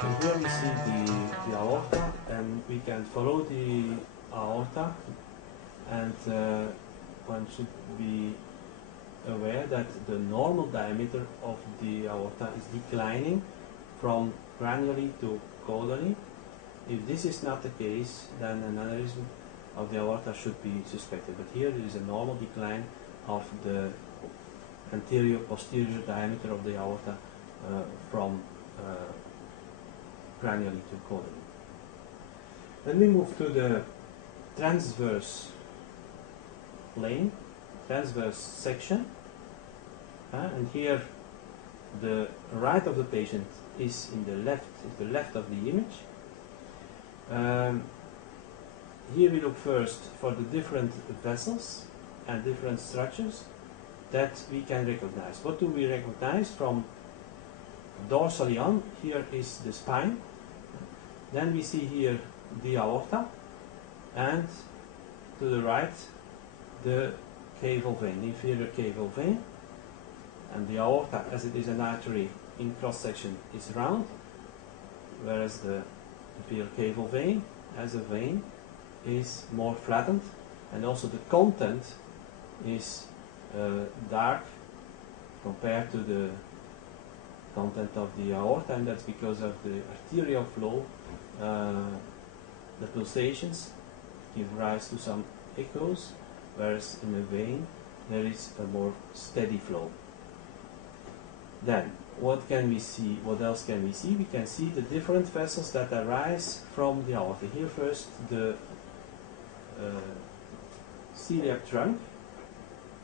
So here we see the aorta, and we can follow the aorta, and one should be aware that the normal diameter of the aorta is declining from granularly to caudally. If this is not the case, then an aneurysm of the aorta should be suspected. But here there is a normal decline of the anterior-posterior diameter of the aorta from granularly to caudally. Then we move to the transverse plane, transverse section, and here the right of the patient is in the left of the image. Here we look first for the different vessels and different structures that we can recognize. What do we recognize? From dorsally on, here is the spine, then we see here the aorta, and to the right the caval vein, inferior caval vein, and the aorta, as it is an artery in cross section, is round, whereas the inferior caval vein as a vein is more flattened, and also the content is dark compared to the content of the aorta, and that's because of the arterial flow. The pulsations give rise to some echoes, whereas in a vein there is a more steady flow. Then, what can we see? What else can we see? We can see the different vessels that arise from the aorta. Here first the celiac trunk,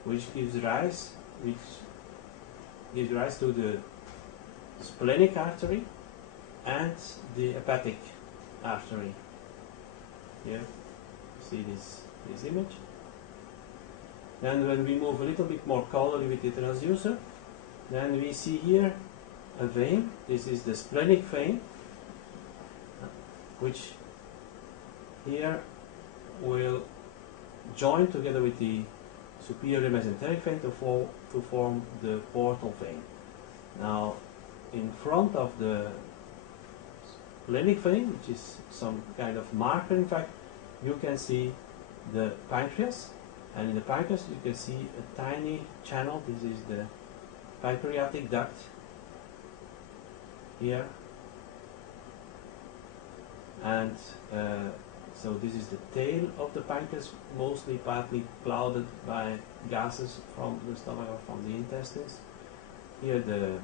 which gives rise to the splenic artery and the hepatic artery. Here, see this image. Then when we move a little bit more caudally with the transducer, then we see here a vein. This is the splenic vein, which here will join together with the superior mesenteric vein to form the portal vein. Now, in front of the splenic vein, which is some kind of marker, in fact, you can see the pancreas, and in the pancreas you can see a tiny channel. This is the pancreatic duct here, and so this is the tail of the pancreas, mostly partly clouded by gases from the stomach or from the intestines. Here the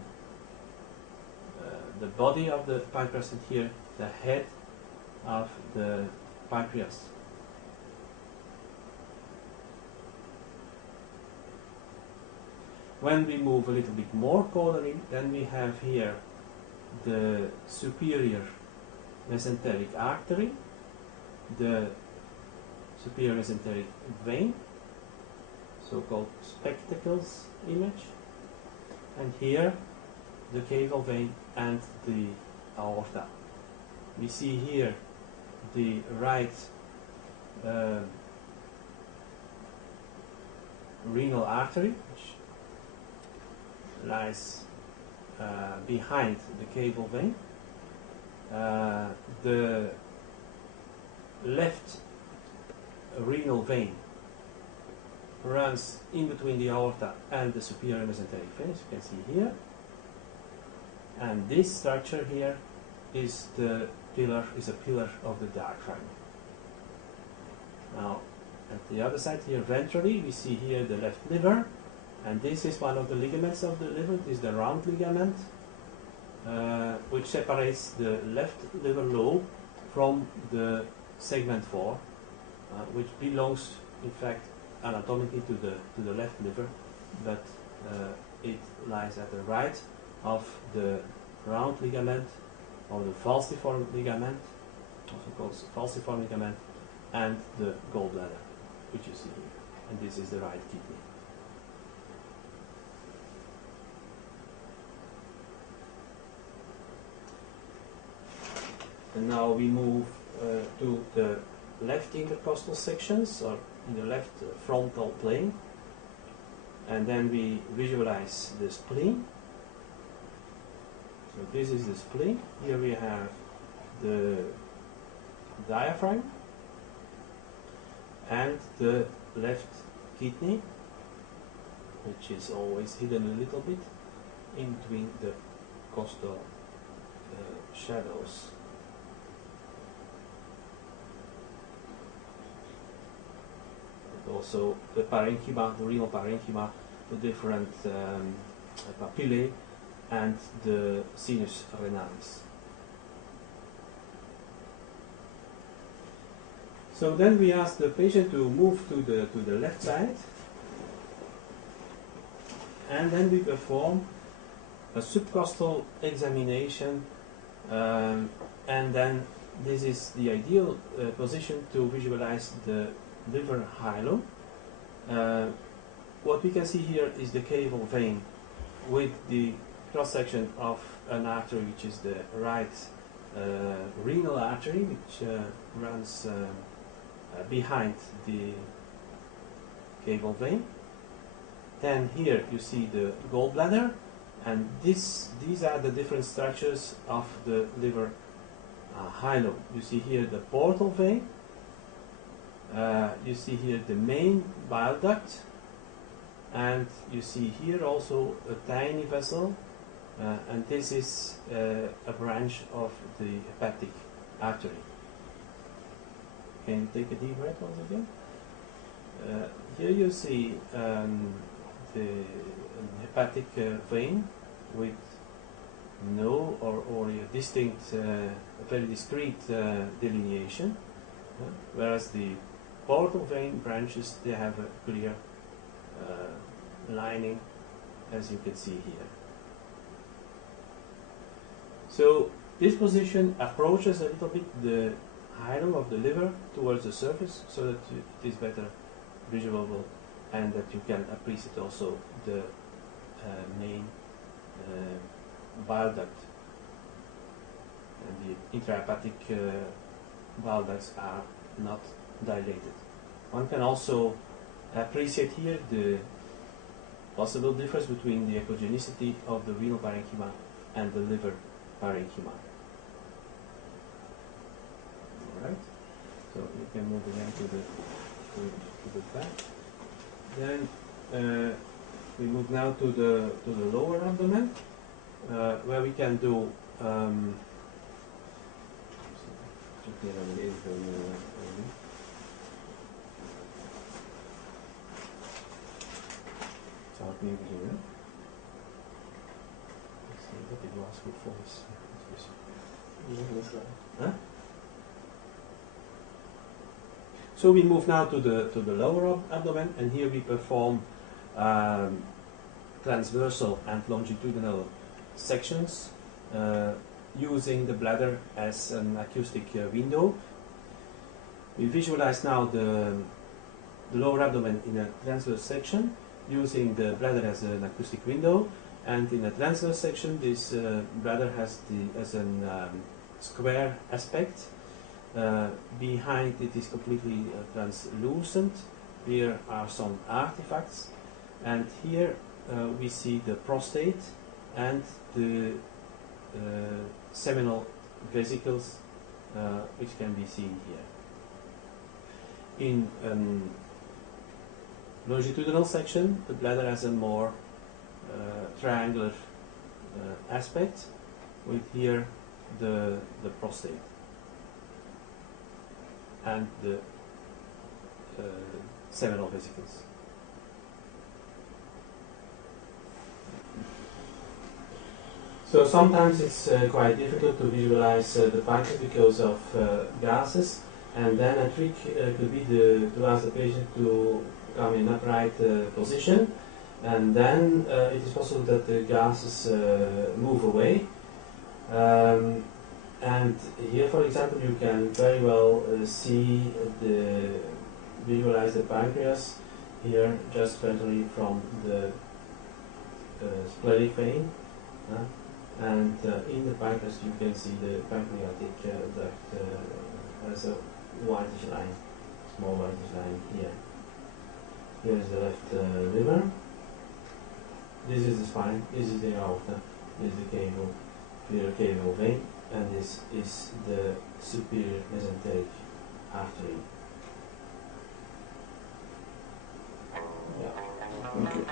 body of the pancreas, and here the head of the pancreas. When we move a little bit more caudally, then we have here the superior mesenteric artery, the superior mesenteric vein, so-called spectacles image, and here the caval vein and the aorta. We see here the right renal artery, which lies behind the caval vein. The left renal vein runs in between the aorta and the superior mesenteric vein, as you can see here. And this structure here is a pillar of the diaphragm. Now, at the other side here, ventrally, we see here the left liver, and this is one of the ligaments of the liver. This is the round ligament, which separates the left liver lobe from the segment 4, which belongs, in fact, anatomically to the left liver, but it lies at the right of the round ligament, or the falciform ligament, also called falciform ligament, and the gallbladder, which you see here. And this is the right kidney. And now we move to the left intercostal sections, or in the left frontal plane, and then we visualize the spleen. So this is the spleen. Here we have the diaphragm and the left kidney, which is always hidden a little bit in between the costal shadows. And also the parenchyma, the renal parenchyma, the different papillae, and the sinus renalis. So then we ask the patient to move to the left side, and then we perform a subcostal examination, and then this is the ideal position to visualize the liver hilum. What we can see here is the caval vein with the cross-section of an artery, which is the right renal artery, which runs behind the caval vein. Then here you see the gallbladder, and these are the different structures of the liver hilum. You see here the portal vein, you see here the main bile duct, and you see here also a tiny vessel, and this is a branch of the hepatic artery. Can you take a deep breath once again? Here you see the hepatic vein with no or a distinct, a very discrete delineation, whereas the portal vein branches, they have a clear lining, as you can see here. So this position approaches a little bit the hilum of the liver towards the surface, so that it is better visuable and that you can appreciate also the main bile duct. And the intrahepatic bile ducts are not dilated. One can also appreciate here the possible difference between the echogenicity of the renal parenchyma and the liver parenchyma. Alright, so you can move again to the back. Then we move now to the lower abdomen, where we can do So we move now to the lower abdomen, and here we perform transversal and longitudinal sections using the bladder as an acoustic window. We visualize now the lower abdomen in a transverse section using the bladder as an acoustic window, and in a transverse section this bladder has a square aspect. Behind it is completely translucent. Here are some artifacts, and here we see the prostate and the seminal vesicles, which can be seen here. In longitudinal section, the bladder has a more triangular aspect, with here the prostate and the seminal vesicles. So sometimes it's quite difficult to visualize the pancreas because of gases, and then a trick could be to ask the patient to come in upright position, and then it is possible that the gases move away. And here, for example, you can very well visualize the pancreas here just ventally from the splenic vein. And in the pancreas you can see the pancreatic duct as a whitish line, small whitish line here. Here is the left liver. This is the spine, this is the aorta, this is the caval superior caval vein, and this is the superior mesenteric artery. Yeah. Okay.